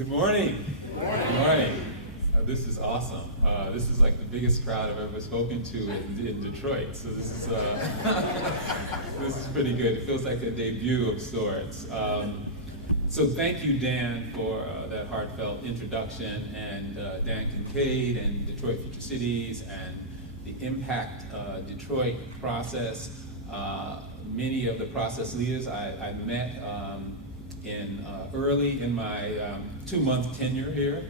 Good morning. Good morning. Good morning. This is awesome. This is like the biggest crowd I've ever spoken to in Detroit. So this is this is pretty good. It feels like a debut of sorts. So thank you, Dan, for that heartfelt introduction, and Dan Kincaid and Detroit Future Cities and the Impact Detroit process. Many of the process leaders I met early in my 2-month tenure here.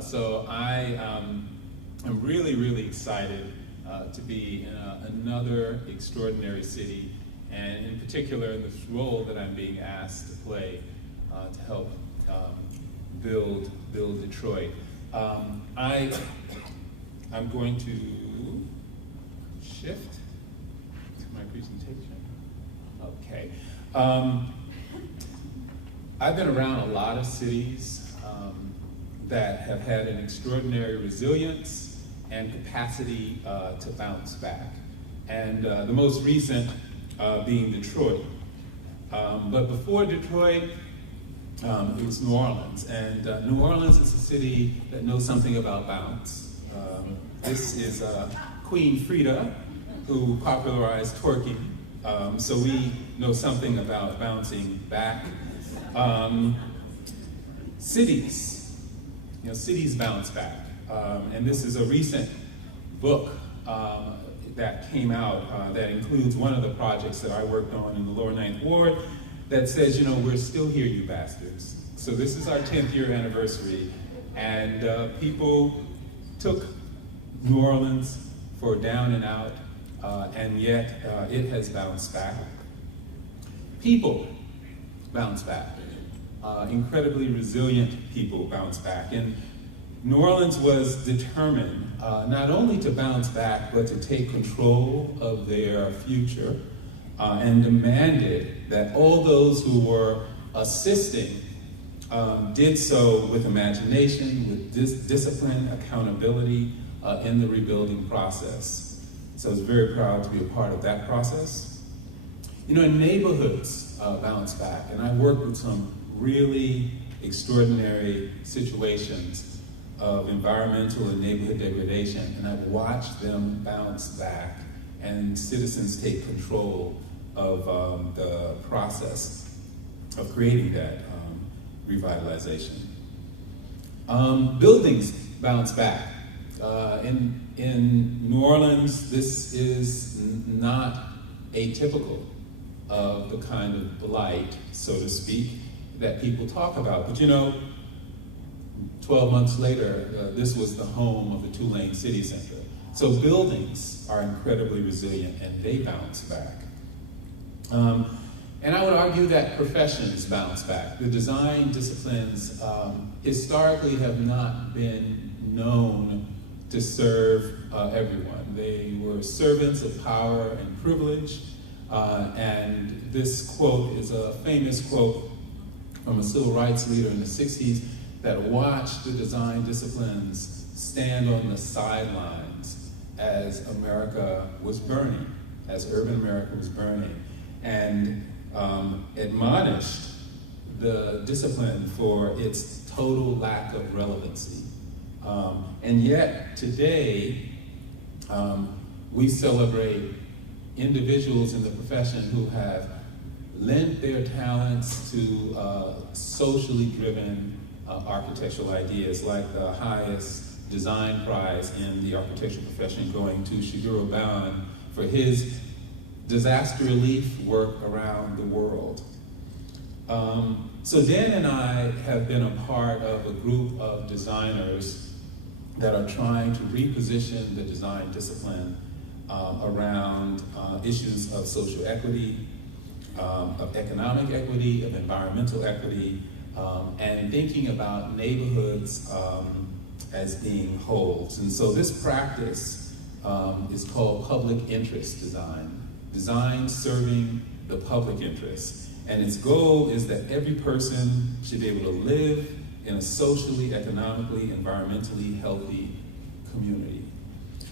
So I am really, really excited to be in another extraordinary city, and in particular in this role that I'm being asked to play to help build Detroit. I'm going to shift to my presentation. Okay. I've been around a lot of cities that have had an extraordinary resilience and capacity to bounce back. And the most recent being Detroit. But before Detroit, it was New Orleans. And New Orleans is a city that knows something about bounce. This is Queen Frida, who popularized twerking. So we know something about bouncing back. Cities, cities bounce back. And this is a recent book that came out that includes one of the projects that I worked on in the Lower Ninth Ward that says, we're still here, you bastards. So this is our 10th year anniversary, and people took New Orleans for down and out, and yet it has bounced back. People bounce back. Incredibly resilient people bounce back. And New Orleans was determined not only to bounce back, but to take control of their future, and demanded that all those who were assisting did so with imagination, with discipline, accountability in the rebuilding process. So I was very proud to be a part of that process. Neighborhoods bounce back, and I worked with some really extraordinary situations of environmental and neighborhood degradation, and I've watched them bounce back and citizens take control of the process of creating that revitalization. Buildings bounce back. In New Orleans, this is not atypical of the kind of blight, so to speak, that people talk about. But 12 months later, this was the home of the Tulane City Center. So buildings are incredibly resilient and they bounce back. And I would argue that professions bounce back. The design disciplines historically have not been known to serve everyone. They were servants of power and privilege. And this quote is a famous quote from a civil rights leader in the 60s that watched the design disciplines stand on the sidelines as America was burning, as urban America was burning, and admonished the discipline for its total lack of relevancy. And yet today, we celebrate individuals in the profession who have lent their talents to socially driven architectural ideas, like the highest design prize in the architectural profession going to Shigeru Ban for his disaster relief work around the world. So Dan and I have been a part of a group of designers that are trying to reposition the design discipline around issues of social equity, of economic equity, of environmental equity, and thinking about neighborhoods as being wholes. And so this practice is called public interest design, design serving the public interest. And its goal is that every person should be able to live in a socially, economically, environmentally healthy community.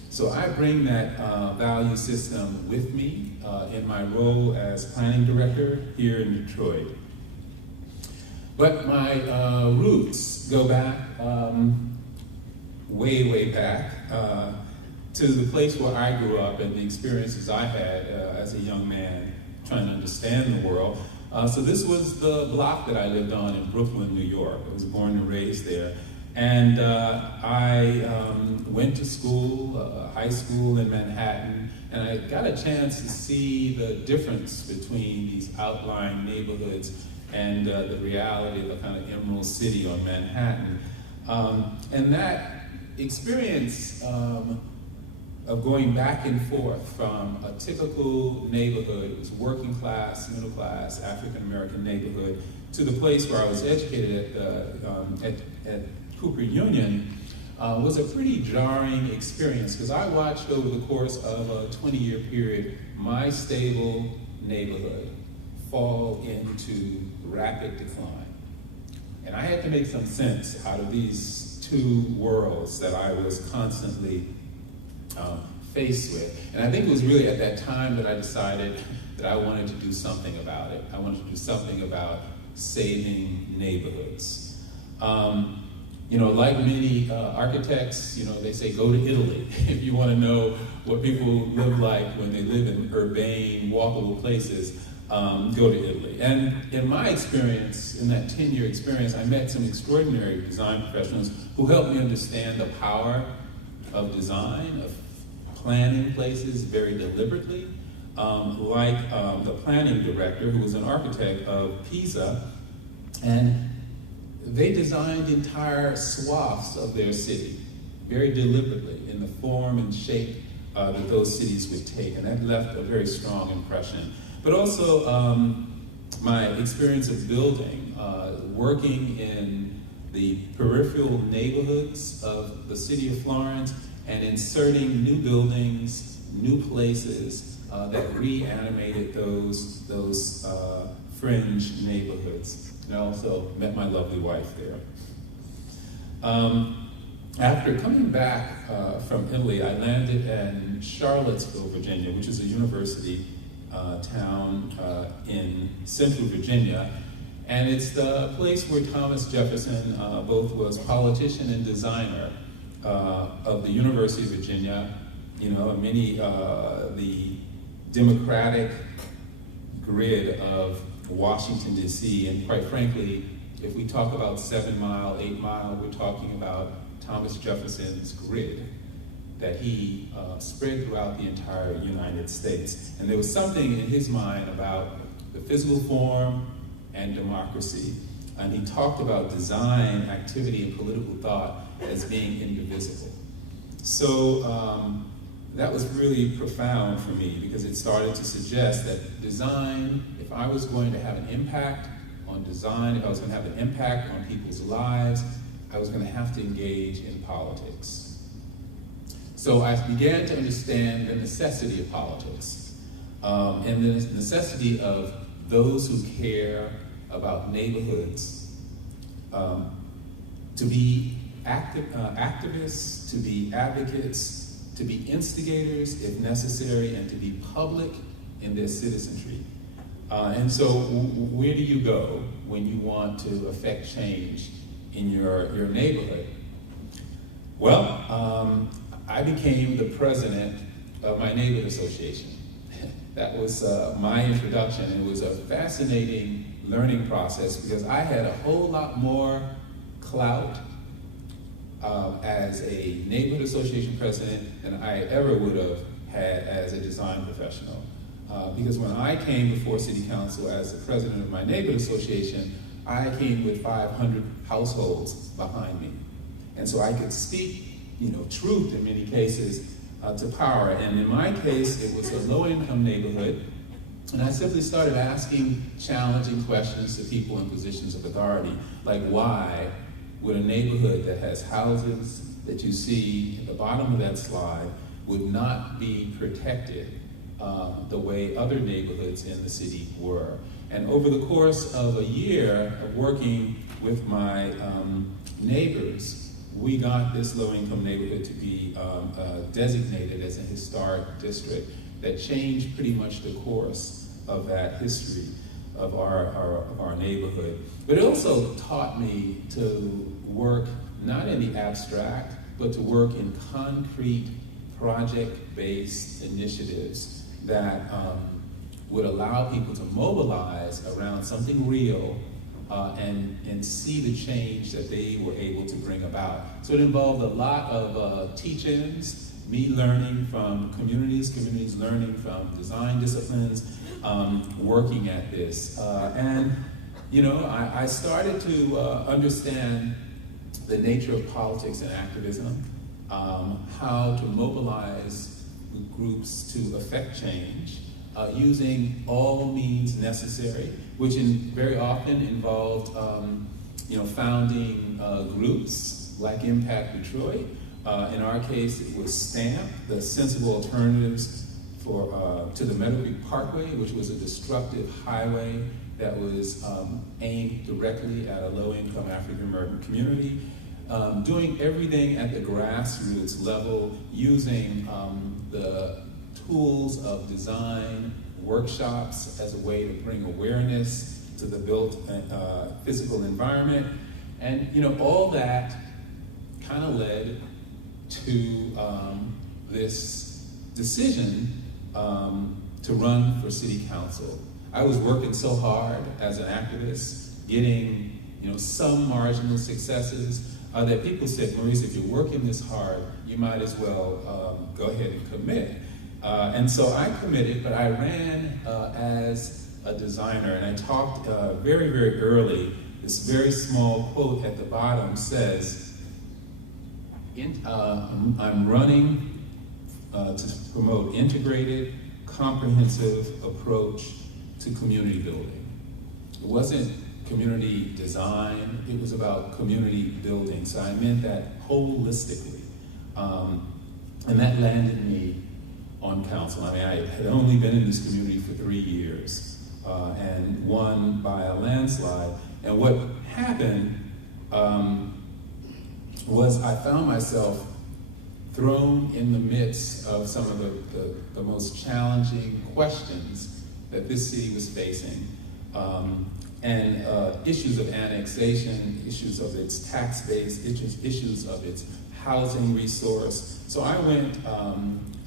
So I bring that value system with me in my role as planning director here in Detroit. But my roots go back, way, way back, to the place where I grew up and the experiences I had as a young man trying to understand the world. So this was the block that I lived on in Brooklyn, New York. I was born and raised there. And I went to school, high school in Manhattan, and I got a chance to see the difference between these outlying neighborhoods and the reality of the kind of Emerald City on Manhattan. And that experience of going back and forth from a typical neighborhood, it was working class, middle class, African American neighborhood, to the place where I was educated at Cooper Union, was a pretty jarring experience, because I watched over the course of a 20-year period my stable neighborhood fall into rapid decline. And I had to make some sense out of these two worlds that I was constantly faced with. And I think it was really at that time that I decided that I wanted to do something about it. I wanted to do something about saving neighborhoods. You know, like many architects, you know, they say go to Italy if you want to know what people live like when they live in urbane, walkable places. Go to Italy. And in my experience, in that 10-year experience, I met some extraordinary design professionals who helped me understand the power of design, of planning places very deliberately, like the planning director who was an architect of Pisa, and they designed entire swaths of their city very deliberately in the form and shape that those cities would take, and that left a very strong impression. But also my experience of building, working in the peripheral neighborhoods of the city of Florence and inserting new buildings, new places that reanimated those fringe neighborhoods. And I also met my lovely wife there. After coming back from Italy, I landed in Charlottesville, Virginia, which is a university town in central Virginia. And it's the place where Thomas Jefferson both was politician and designer of the University of Virginia. You know, many, the democratic grid of Washington, D.C., and quite frankly, if we talk about 7 Mile, 8 Mile, we're talking about Thomas Jefferson's grid that he spread throughout the entire United States. And there was something in his mind about the physical form and democracy. And he talked about design, activity, and political thought as being indivisible. So that was really profound for me, because it started to suggest that design, if I was going to have an impact on design, if I was going to have an impact on people's lives, I was going to have to engage in politics. So I began to understand the necessity of politics and the necessity of those who care about neighborhoods to be activists, to be advocates, to be instigators if necessary, and to be public in their citizenry. And so where do you go when you want to affect change in your neighborhood? Well, I became the president of my neighborhood association. That was my introduction. It was a fascinating learning process, because I had a whole lot more clout as a neighborhood association president than I ever would have had as a design professional. Because when I came before City Council as the president of my neighborhood association, I came with 500 households behind me. And so I could speak, you know, truth in many cases to power. And in my case, it was a low-income neighborhood. And I simply started asking challenging questions to people in positions of authority, like why would a neighborhood that has houses that you see at the bottom of that slide would not be protected the way other neighborhoods in the city were. And over the course of a year of working with my neighbors, we got this low-income neighborhood to be designated as a historic district that changed pretty much the course of that history. of our neighborhood. But it also taught me to work not in the abstract, but to work in concrete project-based initiatives that would allow people to mobilize around something real and see the change that they were able to bring about. So it involved a lot of teach-ins, me learning from communities learning from design disciplines, working at this. And you know, I started to understand the nature of politics and activism, how to mobilize groups to affect change, using all means necessary, which very often involved you know, founding groups like Impact Detroit. In our case, it was STAMP, the Sensible Alternatives to the Meadow Creek Parkway, which was a destructive highway that was aimed directly at a low-income African-American community. Doing everything at the grassroots level, using the tools of design workshops as a way to bring awareness to the built physical environment. And you know, all that kind of led to this decision to run for city council. I was working so hard as an activist, getting, you know, some marginal successes, that people said, Maurice, if you're working this hard, you might as well go ahead and commit. And so I committed, but I ran as a designer, and I talked very, very early. This very small quote at the bottom says, I'm running to promote integrated, comprehensive approach to community building. It wasn't community design, it was about community building. So I meant that holistically. And that landed me on council. I mean, I had only been in this community for 3 years and won by a landslide. And what happened was I found myself thrown in the midst of some of the most challenging questions that this city was facing. And issues of annexation, issues of its tax base, issues of its housing resource. So I went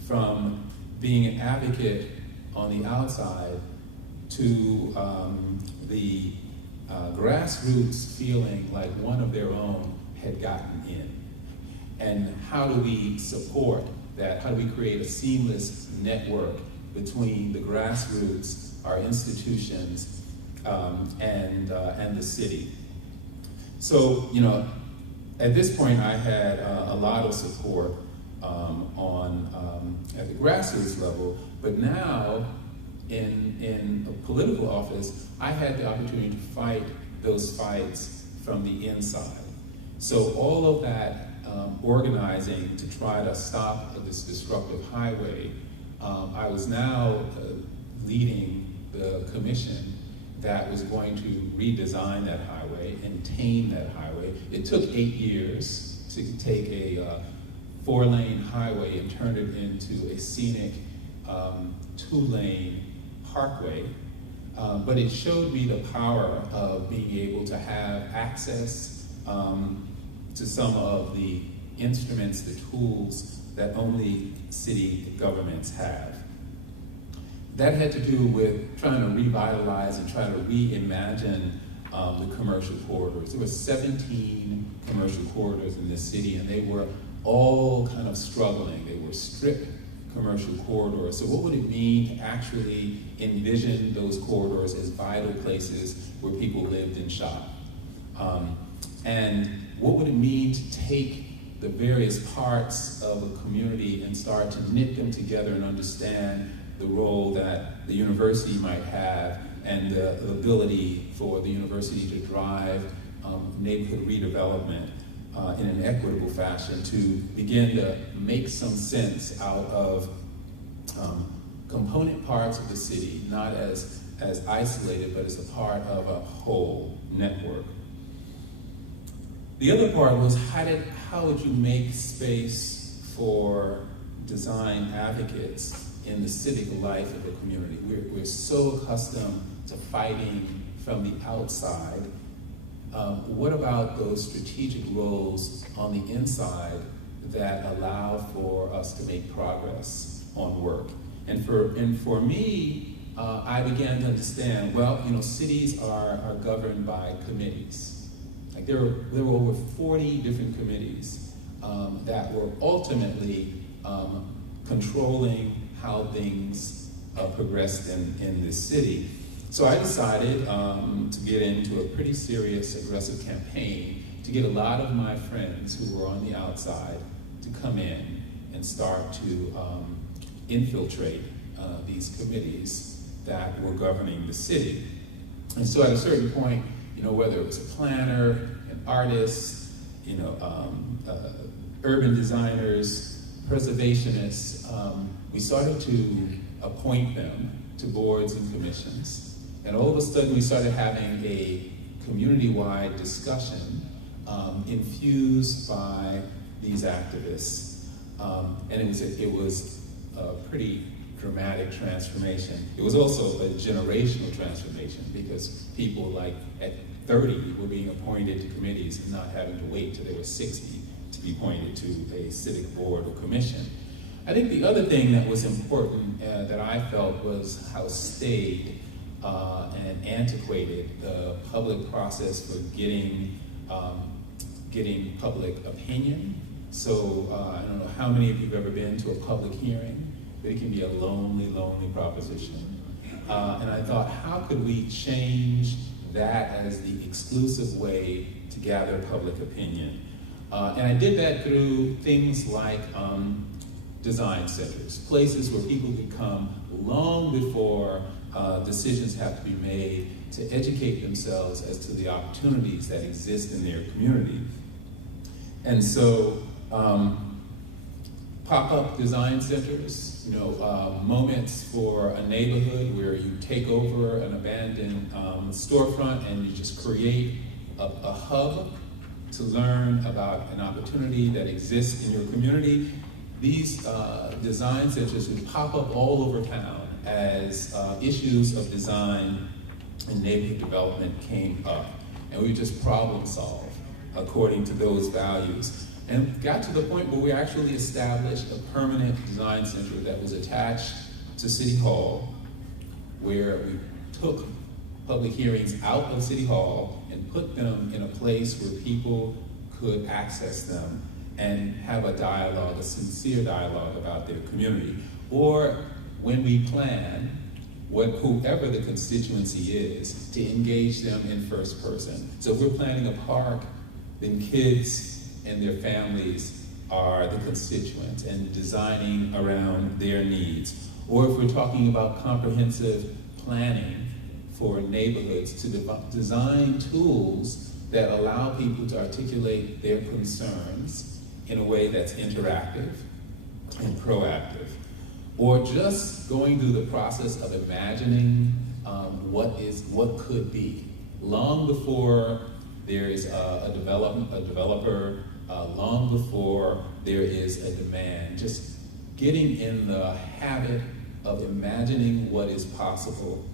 from being an advocate on the outside to the grassroots feeling like one of their own had gotten in. And how do we support that? How do we create a seamless network between the grassroots, our institutions, and the city? So, you know, at this point I had a lot of support at the grassroots level, but now in a political office, I had the opportunity to fight those fights from the inside. So all of that organizing to try to stop this disruptive highway, I was now leading the commission that was going to redesign that highway and tame that highway. It took 8 years to take a 4-lane highway and turn it into a scenic 2-lane parkway. But it showed me the power of being able to have access to some of the instruments, the tools that only city governments have. That had to do with trying to revitalize and try to reimagine the commercial corridors. There were 17 commercial corridors in this city, and they were all kind of struggling. They were stripped commercial corridors. So what would it mean to actually envision those corridors as vital places where people lived and shopped? And what would it mean to take the various parts of a community and start to knit them together and understand the role that the university might have and the ability for the university to drive neighborhood redevelopment in an equitable fashion, to begin to make some sense out of component parts of the city, not as isolated, but as a part of a whole network. The other part was how would you make space for design advocates in the civic life of a community. We're so accustomed to fighting from the outside. What about those strategic roles on the inside that allow for us to make progress on work? And for me, I began to understand, well, cities are governed by committees. Like there were over 40 different committees that were ultimately controlling how things progressed in this city. So I decided to get into a pretty serious, aggressive campaign to get a lot of my friends who were on the outside to come in and start to infiltrate these committees that were governing the city. And so at a certain point, whether it was a planner, an artist, urban designers, preservationists, we started to appoint them to boards and commissions. And all of a sudden we started having a community-wide discussion infused by these activists. And it was a pretty dramatic transformation. It was also a generational transformation because people like at 30 were being appointed to committees and not having to wait till they were 60 to be appointed to a civic board or commission. I think the other thing that was important that I felt was how staid and antiquated the public process for getting public opinion. So I don't know how many of you have ever been to a public hearing, but it can be a lonely, lonely proposition. And I thought, how could we change that as the exclusive way to gather public opinion? And I did that through things like design centers, places where people could come long before decisions have to be made to educate themselves as to the opportunities that exist in their community. And so pop-up design centers, moments for a neighborhood where you take over an abandoned storefront and you just create a hub to learn about an opportunity that exists in your community. These design centers would pop up all over town as issues of design and neighborhood development came up. And we just problem solve according to those values. And got to the point where we actually established a permanent design center that was attached to City Hall, where we took public hearings out of City Hall and put them in a place where people could access them and have a dialogue, a sincere dialogue about their community. Or when we plan, whoever the constituency is, to engage them in first person. So if we're planning a park, then kids and their families are the constituents and designing around their needs. Or if we're talking about comprehensive planning for neighborhoods, to design tools that allow people to articulate their concerns in a way that's interactive and proactive. Or just going through the process of imagining what could be. Long before there is a developer, long before there is a demand, just getting in the habit of imagining what is possible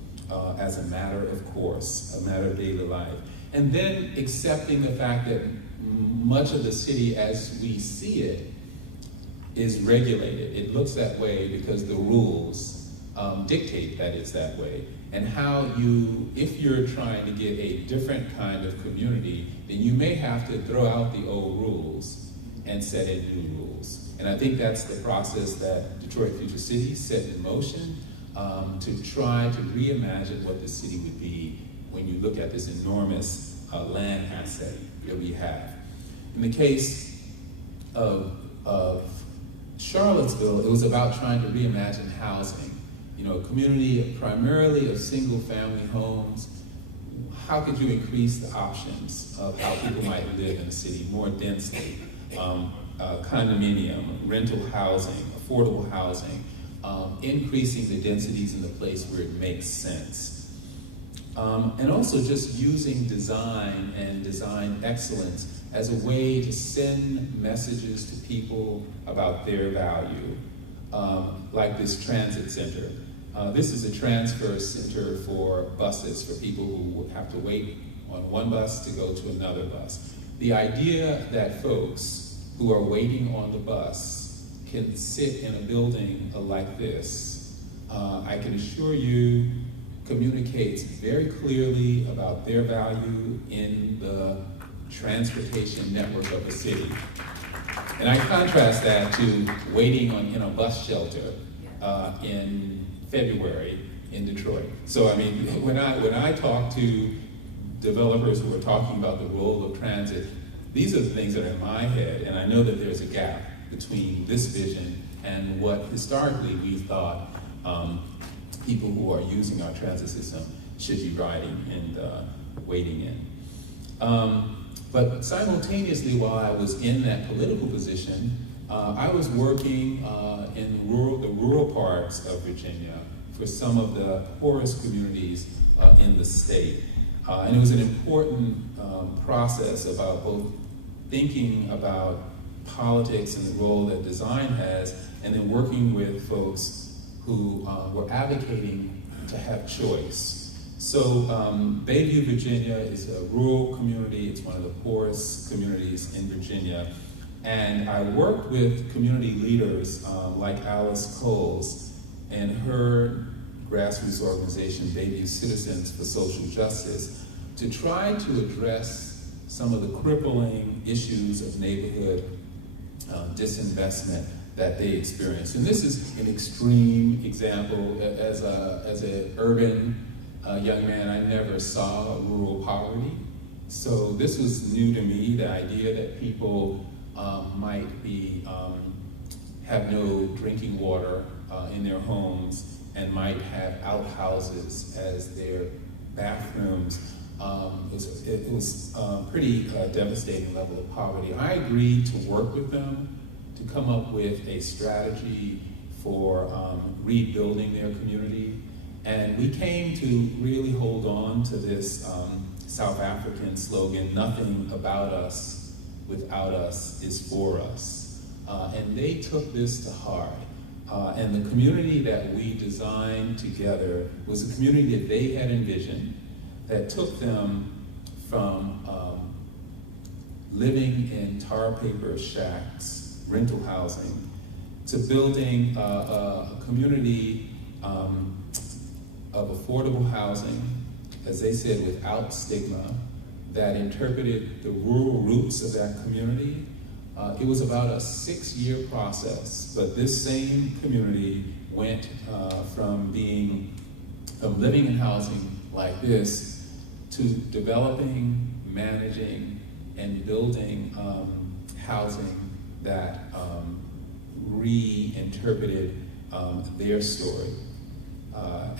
as a matter of course, a matter of daily life. And then accepting the fact that much of the city as we see it is regulated. It looks that way because the rules dictate that it's that way. And how if you're trying to get a different kind of community, then you may have to throw out the old rules and set in new rules. And I think that's the process that Detroit Future City set in motion to try to reimagine what the city would be when you look at this enormous land asset that we have. In the case of Charlottesville, it was about trying to reimagine housing. A community primarily of single-family homes. How could you increase the options of how people might live in a city more densely? Condominium, rental housing, affordable housing, increasing the densities in the place where it makes sense. And also just using design and design excellence as a way to send messages to people about their value. like this transit center. This is a transfer center for buses, for people who have to wait on one bus to go to another bus. The idea that folks who are waiting on the bus can sit in a building like this, I can assure you, communicates very clearly about their value in the transportation network of a city. And I contrast that to waiting in a bus shelter in February in Detroit. So I mean, when I talk to developers who are talking about the role of transit, these are the things that are in my head, and I know that there's a gap between this vision and what historically we thought people who are using our transit system should be riding and waiting in. But simultaneously, while I was in that political position, I was working in the rural parts of Virginia for some of the poorest communities in the state. And it was an important process about both thinking about politics and the role that design has, and then working with folks who were advocating to have choice. So Bayview, Virginia is a rural community. It's one of the poorest communities in Virginia. And I worked with community leaders like Alice Coles and her grassroots organization, Bayview Citizens for Social Justice, to try to address some of the crippling issues of neighborhood disinvestment that they experience. And this is an extreme example. As an urban young man, I never saw rural poverty. So this was new to me, the idea that people might have no drinking water in their homes and might have outhouses as their bathrooms. It was a pretty devastating level of poverty. I agreed to work with them to come up with a strategy for rebuilding their community. And we came to really hold on to this South African slogan, "Nothing about us without us is for us." And they took this to heart. And the community that we designed together was a community that they had envisioned that took them from living in tar paper shacks, rental housing, to building a community of affordable housing, as they said, without stigma, that interpreted the rural roots of that community. It was about a 6-year process, but this same community went from living in housing like this to developing, managing, and building housing that reinterpreted their story.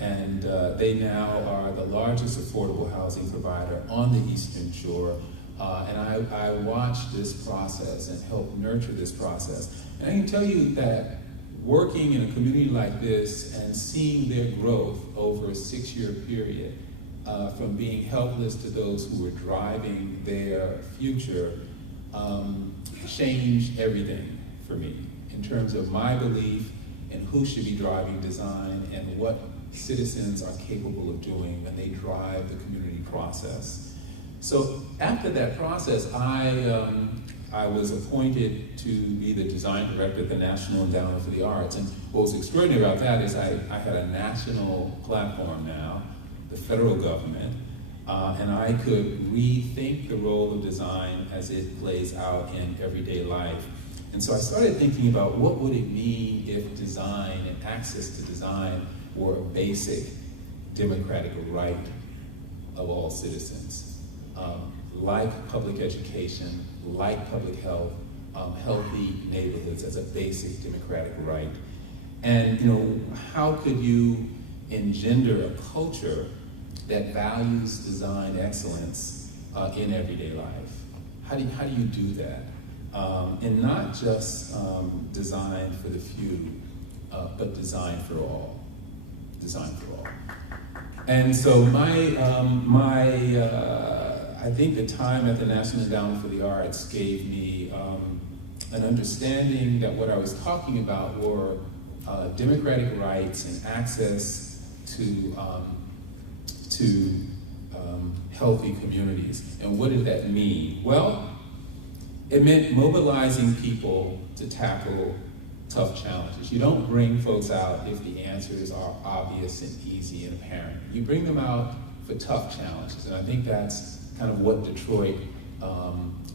And they now are the largest affordable housing provider on the Eastern Shore. And I watched this process and helped nurture this process. And I can tell you that working in a community like this and seeing their growth over a 6-year period, from being helpless to those who were driving their future, changed everything for me in terms of my belief in who should be driving design and what citizens are capable of doing when they drive the community process. So after that process, I was appointed to be the design director at the National Endowment for the Arts. And what was extraordinary about that is I had a national platform now, the federal government, and I could rethink the role of design as it plays out in everyday life. And so I started thinking about what would it mean if design and access to design were a basic democratic right of all citizens. Like public education, like public health, healthy neighborhoods as a basic democratic right. And how could you engender a culture that values design excellence in everyday life? How do you do that? And not just design for the few, but design for all. Design for all. And so I think the time at the National Endowment for the Arts gave me an understanding that what I was talking about were democratic rights and access to healthy communities. And what did that mean? Well, it meant mobilizing people to tackle tough challenges. You don't bring folks out if the answers are obvious and easy and apparent. You bring them out for tough challenges, and I think that's kind of what Detroit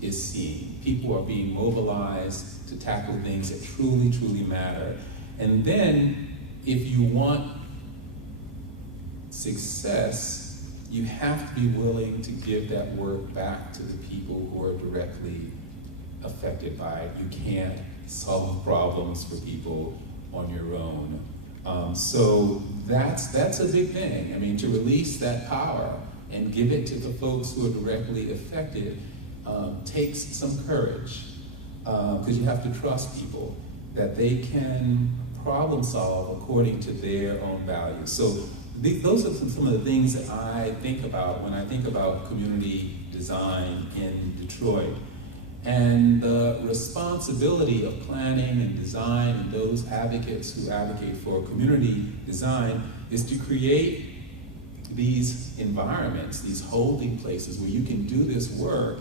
is seeing. People are being mobilized to tackle things that truly, truly matter. And then, if you want success, you have to be willing to give that work back to the people who are directly affected by it. You can't solve problems for people on your own. So that's a big thing. I mean, to release that power and give it to the folks who are directly affected takes some courage, because you have to trust people that they can problem solve according to their own values. So those are some of the things that I think about when I think about community design in Detroit. And the responsibility of planning and design and those advocates who advocate for community design is to create these environments, these holding places where you can do this work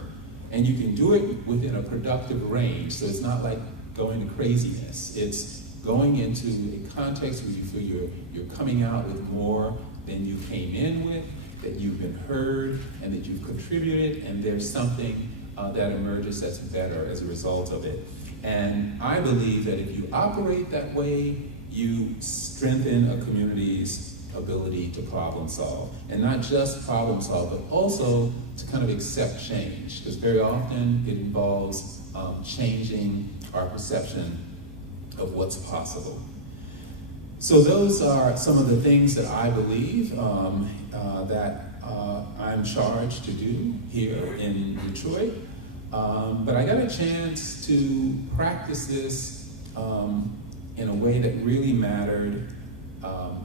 and you can do it within a productive range. So it's not like going to craziness. It's going into a context where you feel you're coming out with more than you came in with, that you've been heard, and that you've contributed, and there's something that emerges that's better as a result of it. And I believe that if you operate that way, you strengthen a community's ability to problem solve. And not just problem solve, but also to kind of accept change. Because very often it involves changing our perception of what's possible. So those are some of the things that I believe that I'm charged to do here in Detroit. But I got a chance to practice this in a way that really mattered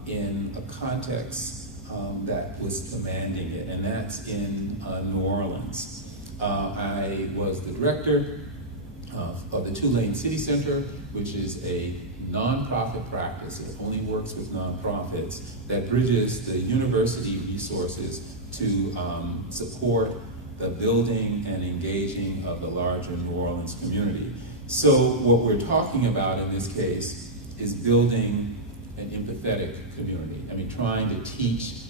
in a context that was demanding it, and that's in New Orleans. I was the director of the Tulane City Center, which is a nonprofit practice. It only works with nonprofits that bridges the university resources to support the building and engaging of the larger New Orleans community. So what we're talking about in this case is building an empathetic community. I mean, trying to teach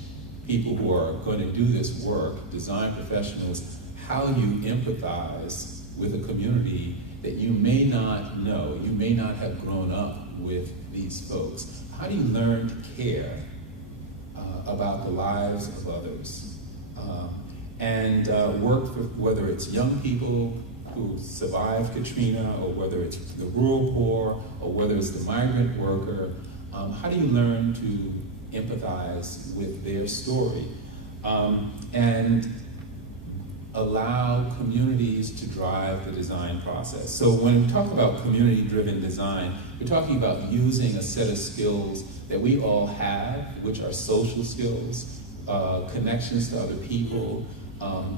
people who are going to do this work, design professionals, how you empathize with a community that you may not know, you may not have grown up with these folks. How do you learn to care about the lives of others? And work for, whether it's young people who survived Katrina, or whether it's the rural poor, or whether it's the migrant worker, how do you learn to empathize with their story? And allow communities to drive the design process. So when we talk about community-driven design, we're talking about using a set of skills that we all have, which are social skills, connections to other people,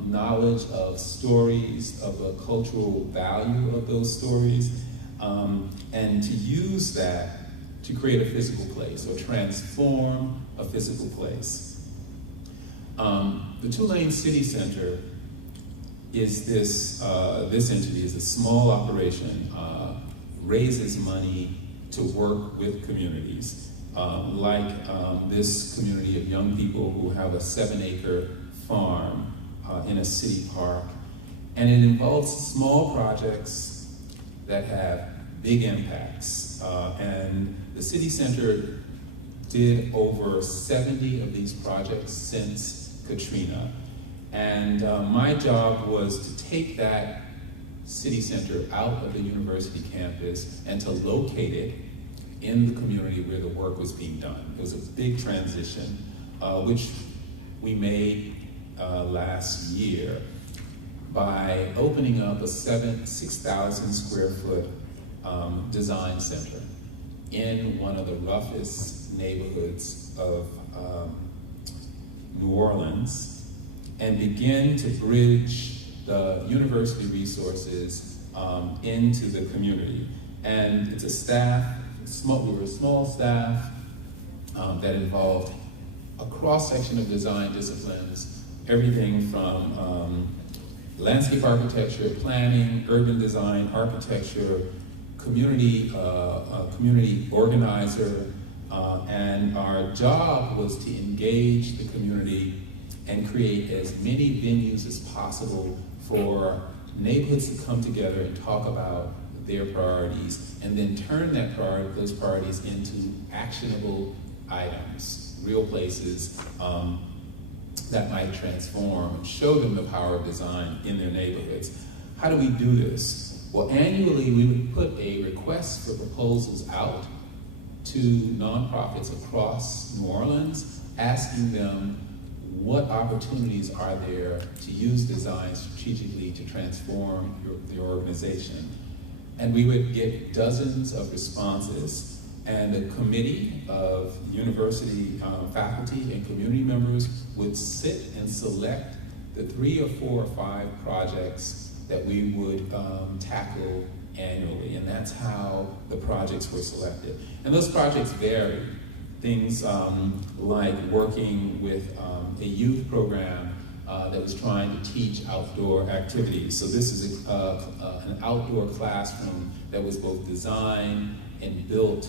knowledge of stories, of the cultural value of those stories, and to use that to create a physical place or transform a physical place. The Tulane City Center is this entity is a small operation, raises money to work with communities, like this community of young people who have a 7-acre farm in a city park. And it involves small projects that have big impacts. And the city center did over 70 of these projects since Katrina. And my job was to take that city center out of the university campus and to locate it in the community where the work was being done. It was a big transition, which we made last year by opening up a 6,000 square foot design center in one of the roughest neighborhoods of New Orleans, and begin to bridge the university resources into the community. And it's a staff were a small staff that involved a cross-section of design disciplines, everything from landscape architecture, planning, urban design, architecture, community organizer, and our job was to engage the community and create as many venues as possible for neighborhoods to come together and talk about their priorities, and then turn those priorities into actionable items, real places that might transform and show them the power of design in their neighborhoods. How do we do this? Well, annually we would put a request for proposals out to nonprofits across New Orleans, asking them what opportunities are there to use design strategically to transform your organization. And we would get dozens of responses, and a committee of university faculty and community members would sit and select the 3 or 4 or 5 projects that we would tackle annually, and that's how the projects were selected. And those projects varied. Things like working with a youth program that was trying to teach outdoor activities. So this is an outdoor classroom that was both designed and built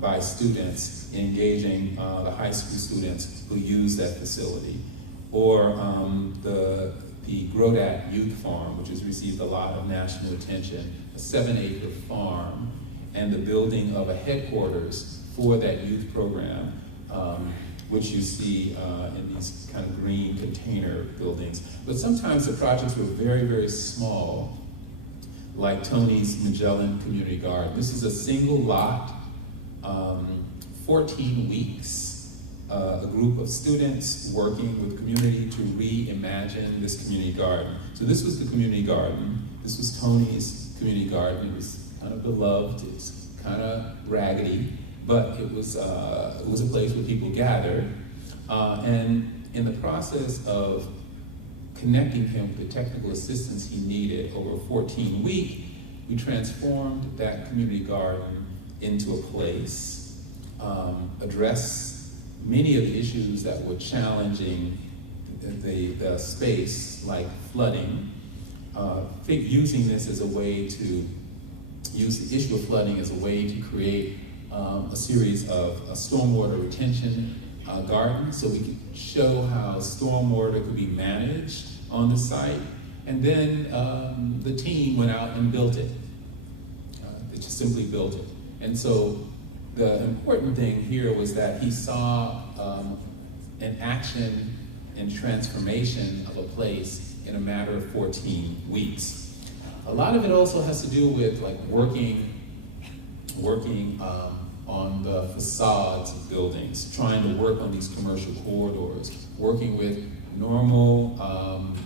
by students, engaging the high school students who use that facility. Or the Grodat Youth Farm, which has received a lot of national attention, a 7-acre farm, and the building of a headquarters for that youth program, which you see in these kind of green container buildings. But sometimes the projects were very, very small, like Tony's Magellan Community Garden. This is a single lot, 14 weeks, a group of students working with community to reimagine this community garden. So this was the community garden. This was Tony's community garden. It was kind of beloved. It's kind of raggedy, but it was a place where people gathered. And in the process of connecting him with the technical assistance he needed over a 14-week, we transformed that community garden into a place, addressed many of the issues that were challenging the space, like flooding, using this as a way to use the issue of flooding as a way to create a series of stormwater retention gardens, so we could show how stormwater could be managed on the site. And then the team went out and built it. They just simply built it. And so the important thing here was that he saw an action and transformation of a place in a matter of 14 weeks. A lot of it also has to do with like working on the facades of buildings, trying to work on these commercial corridors, working with normal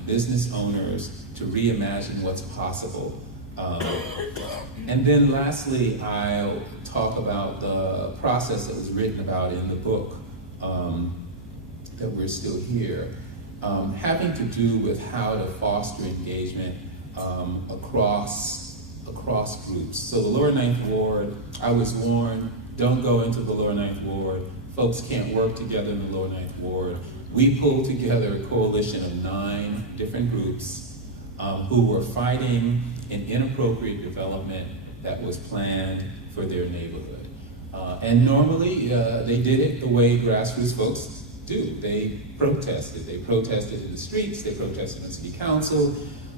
business owners to reimagine what's possible. And then lastly, I'll talk about the process that was written about in the book that we're still here, having to do with how to foster engagement across groups. So the Lower Ninth Ward, I was warned, don't go into the Lower Ninth Ward. Folks can't work together in the Lower Ninth Ward. We pulled together a coalition of 9 different groups who were fighting an inappropriate development that was planned for their neighborhood. And normally, they did it the way grassroots folks do. They protested. They protested in the streets. They protested in city council.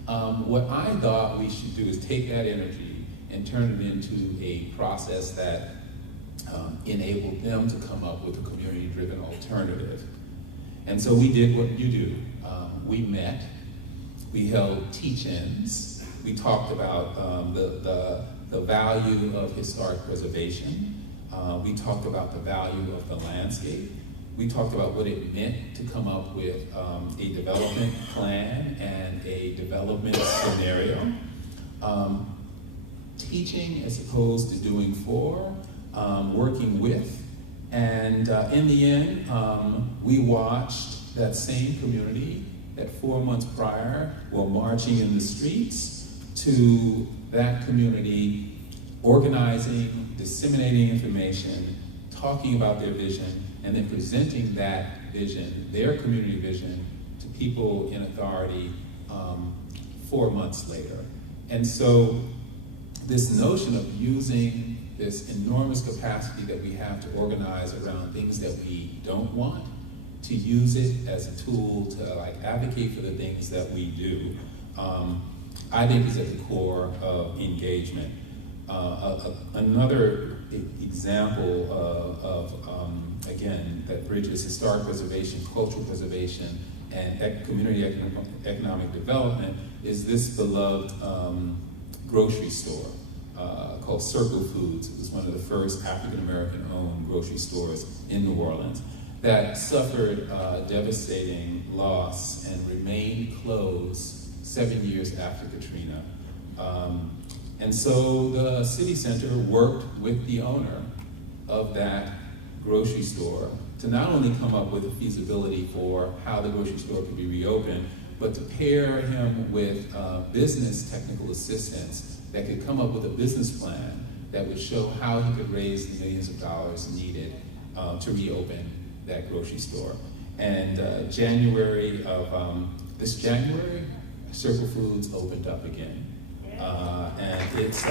What I thought we should do is take that energy and turn it into a process that enabled them to come up with a community-driven alternative. And so we did what you do. We met. We held teach-ins. We talked about the value of historic preservation. We talked about the value of the landscape. We talked about what it meant to come up with a development plan and a development scenario. Teaching as opposed to doing for, working with. And in the end, we watched that same community that 4 months prior were marching in the streets to that community organizing disseminating information, talking about their vision, and then presenting that vision, their community vision, to people in authority 4 months later. And so this notion of using this enormous capacity that we have to organize around things that we don't want, to use it as a tool to advocate for the things that we do, I think is at the core of engagement. Another example of again, that bridges historic preservation, cultural preservation, and community economic development is this beloved grocery store called Circle Foods. It was one of the first African-American owned grocery stores in New Orleans that suffered devastating loss and remained closed 7 years after Katrina. And so the city center worked with the owner of that grocery store to not only come up with a feasibility for how the grocery store could be reopened, but to pair him with business technical assistance that could come up with a business plan that would show how he could raise the millions of dollars needed to reopen that grocery store. And January of this January, Circle Foods opened up again. And it's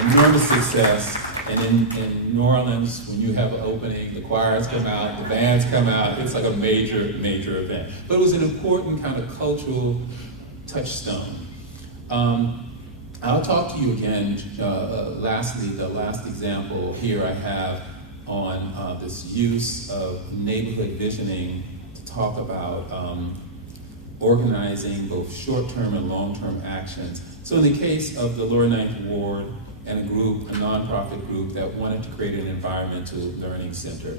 enormous success. And in New Orleans, when you have an opening, the choirs come out, the bands come out, it's like a major event. But it was an important kind of cultural touchstone. I'll talk to you again, lastly, the last example here I have on this use of neighborhood visioning to talk about organizing both short-term and long-term actions. So in the case of the Lower Ninth Ward and a nonprofit group that wanted to create an environmental learning center.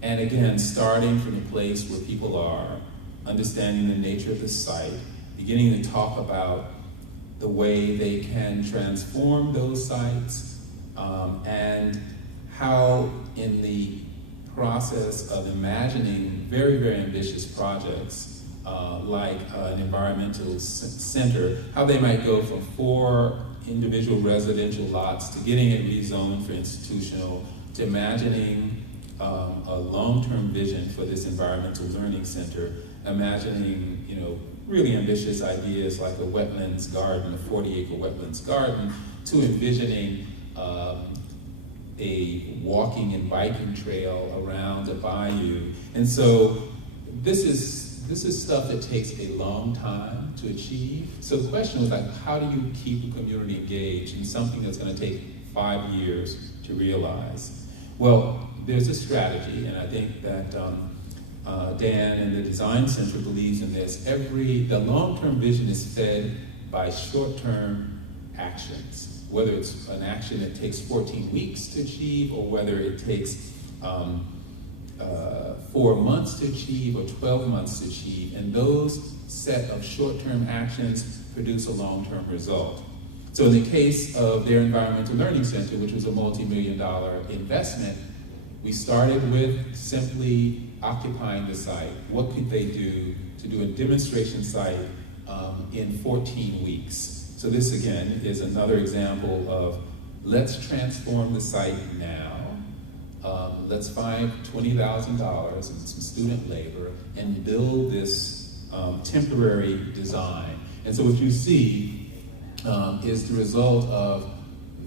And again, starting from the place where people are, understanding the nature of the site, beginning to talk about the way they can transform those sites, and how in the process of imagining very, very ambitious projects, like an environmental center, how they might go from 4 individual residential lots to getting it rezoned for institutional, to imagining a long-term vision for this environmental learning center, imagining, really ambitious ideas like a wetlands garden, a 40-acre wetlands garden, to envisioning a walking and biking trail around a bayou. And so this is stuff that takes a long time to achieve. So the question was how do you keep a community engaged in something that's going to take 5 years to realize? Well, there's a strategy, and I think that Dan and the Design Center believes in this. The long-term vision is fed by short-term actions, whether it's an action that takes 14 weeks to achieve, or whether it takes 4 months to achieve or 12 months to achieve, and those set of short-term actions produce a long-term result. So in the case of their Environmental Learning Center, which was a multi-million-dollar investment, we started with simply occupying the site. What could they do to do a demonstration site in 14 weeks? So this again is another example of let's transform the site now. Let's find $20,000 and some student labor and build this temporary design. And so what you see is the result of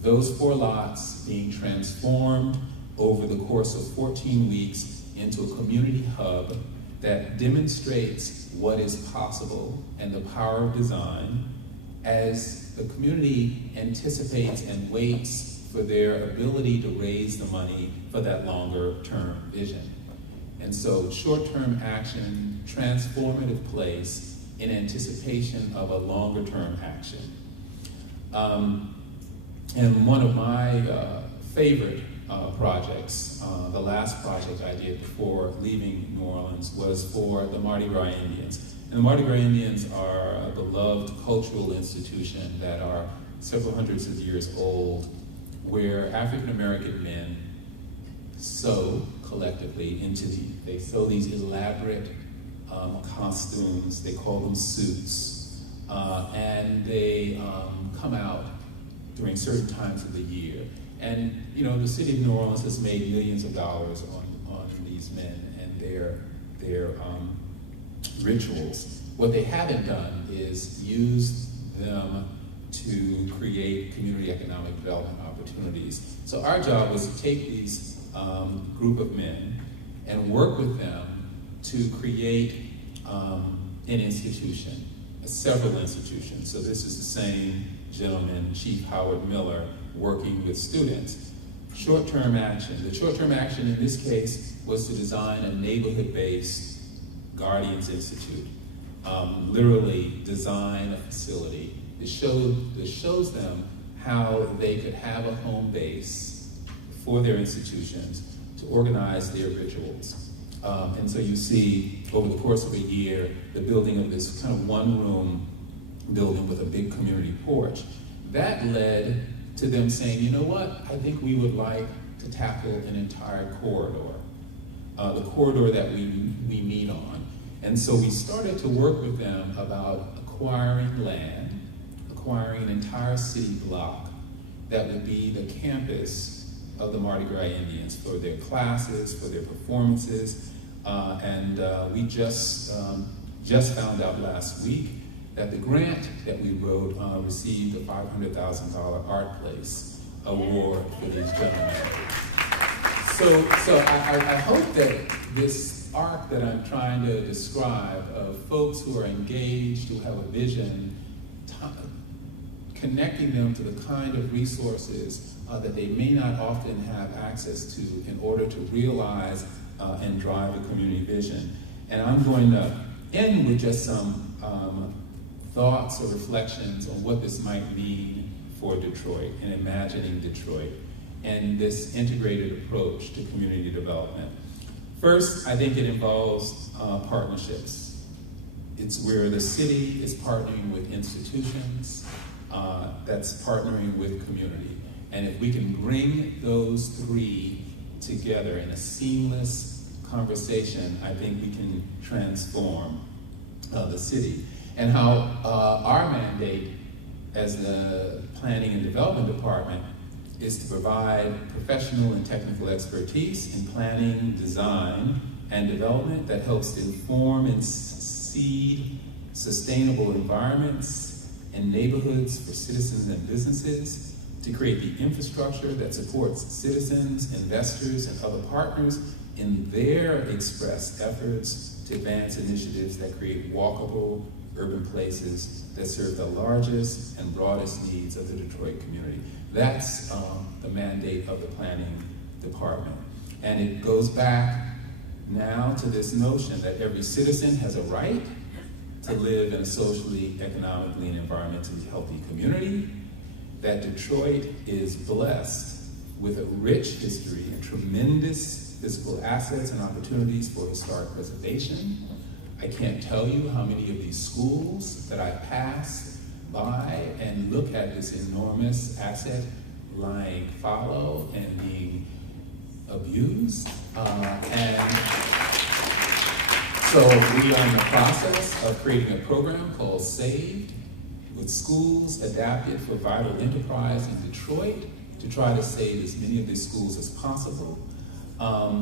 those 4 lots being transformed over the course of 14 weeks into a community hub that demonstrates what is possible and the power of design as the community anticipates and waits for their ability to raise the money for that longer term vision. And so short-term action, transformative place in anticipation of a longer term action. And one of my favorite projects, the last project I did before leaving New Orleans, was for the Mardi Gras Indians. And the Mardi Gras Indians are a beloved cultural institution that are several hundreds of years old, where African-American men sew collectively they sew these elaborate costumes, they call them suits, and they come out during certain times of the year. And you know, the city of New Orleans has made millions of dollars on these men and their rituals. What they haven't done is use them to create community economic development opportunities. So our job was to take these group of men and work with them to create an institution, several institutions. So this is the same gentleman, Chief Howard Miller, working with students. Short-term action. The short-term action in this case was to design a neighborhood-based Guardians Institute. Literally design a facility that shows them how they could have a home base for their institutions to organize their rituals. And so you see, over the course of a year, the building of this kind of one-room building with a big community porch. That led to them saying, you know what, I think we would like to tackle an entire corridor, the corridor that we meet on. And so we started to work with them about acquiring land, acquiring an entire city block that would be the campus of the Mardi Gras Indians for their classes, for their performances. We just found out last week that the grant that we wrote received a $500,000 Art Place award for these gentlemen. So I hope that this arc that I'm trying to describe of folks who are engaged, who have a vision, connecting them to the kind of resources that they may not often have access to in order to realize and drive a community vision. And I'm going to end with just some thoughts or reflections on what this might mean for Detroit and imagining Detroit and this integrated approach to community development. First, I think it involves partnerships. It's where the city is partnering with institutions, that's partnering with community. And if we can bring those three together in a seamless conversation, I think we can transform the city. And how our mandate as the Planning and Development Department is to provide professional and technical expertise in planning, design, and development that helps to inform and seed sustainable environments and neighborhoods for citizens and businesses, to create the infrastructure that supports citizens, investors, and other partners in their expressed efforts to advance initiatives that create walkable urban places that serve the largest and broadest needs of the Detroit community. That's the mandate of the planning department. And it goes back now to this notion that every citizen has a right to live in a socially, economically, and environmentally healthy community, that Detroit is blessed with a rich history and tremendous physical assets and opportunities for historic preservation. I can't tell you how many of these schools that I pass by and look at this enormous asset lying fallow and being abused. And so we are in the process of creating a program called SAVED, with schools adapted for vital enterprise in Detroit to try to save as many of these schools as possible.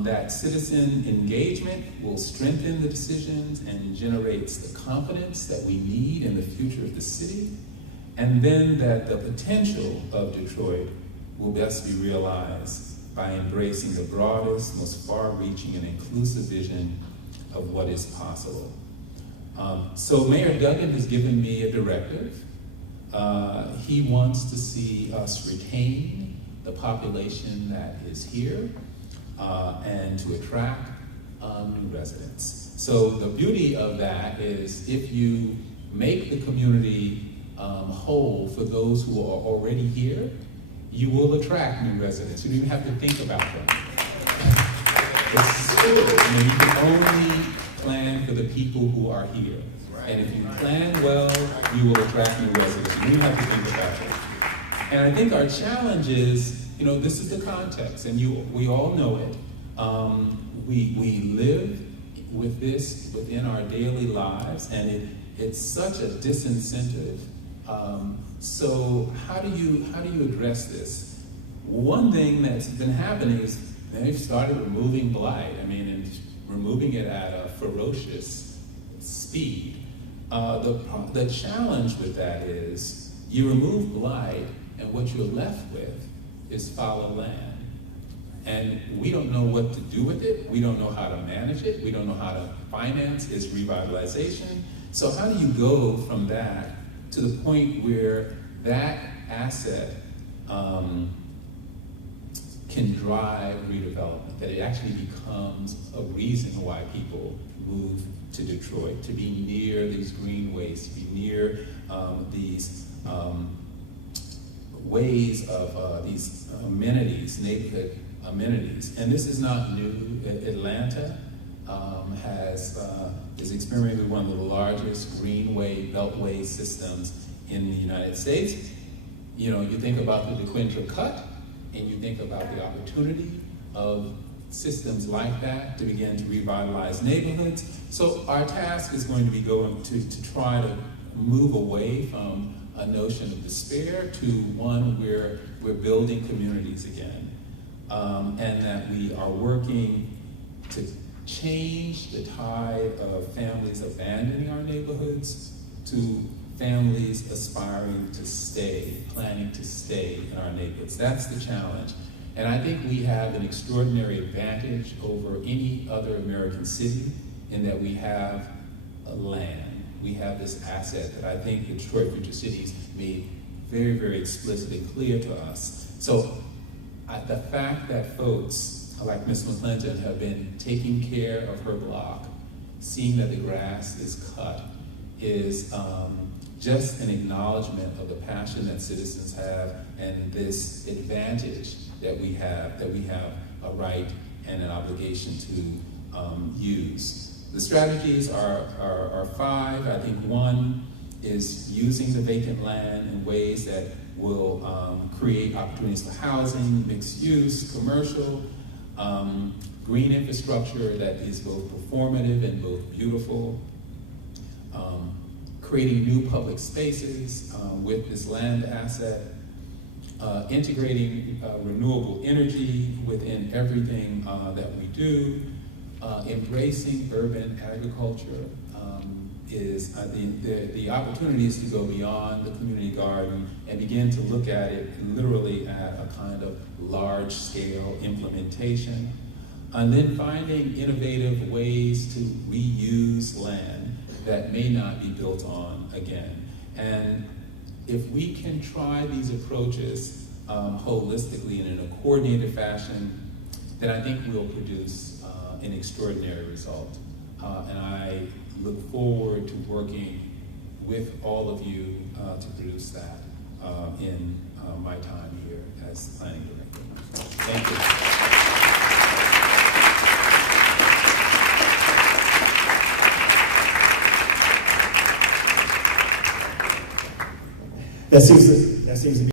That citizen engagement will strengthen the decisions and generates the confidence that we need in the future of the city. And then that the potential of Detroit will best be realized by embracing the broadest, most far-reaching and inclusive vision of what is possible. So Mayor Duggan has given me a directive. He wants to see us retain the population that is here and to attract new residents. So the beauty of that is if you make the community whole for those who are already here, you will attract new residents. You don't even have to think about them. It's true. You can only plan for the people who are here. And if you plan well, you will attract new residents. You don't have to think about it. And I think our challenge is, this is the context, and we all know it. We live with this within our daily lives, and it's such a disincentive So how do you address this? One thing that's been happening is they've started removing blight. I mean, and removing it at a ferocious speed. The challenge with that is you remove blight, and what you're left with is fallow land. And we don't know what to do with it. We don't know how to manage it. We don't know how to finance its revitalization. So how do you go from that to the point where that asset can drive redevelopment, that it actually becomes a reason why people move to Detroit, to be near these greenways, to be near these ways of these amenities, neighborhood amenities. And this is not new. Atlanta is experimenting with one of the largest greenway beltway systems in the United States. You know, you think about the DeQuinter Cut, and you think about the opportunity of systems like that to begin to revitalize neighborhoods. So our task is going to be going to try to move away from a notion of despair to one where we're building communities again, and that we are working to change the tide of families abandoning our neighborhoods to families aspiring to stay, planning to stay in our neighborhoods. That's the challenge. And I think we have an extraordinary advantage over any other American city in that we have land. We have this asset that I think Detroit Future Cities made very, very explicitly clear to us. So the fact that folks like Ms. McClinton have been taking care of her block, seeing that the grass is cut, is just an acknowledgement of the passion that citizens have and this advantage that we have a right and an obligation to use. The strategies are five. I think one is using the vacant land in ways that will create opportunities for housing, mixed use, commercial, green infrastructure that is both performative and both beautiful, creating new public spaces with this land asset, integrating renewable energy within everything that we do, embracing urban agriculture is the opportunity is to go beyond the community garden and begin to look at it literally at a kind of large-scale implementation, and then finding innovative ways to reuse land that may not be built on again. And if we can try these approaches holistically and in a coordinated fashion, then I think we'll produce an extraordinary result. And I look forward to working with all of you to produce that in my time here as planning director. Thank you. That seems to be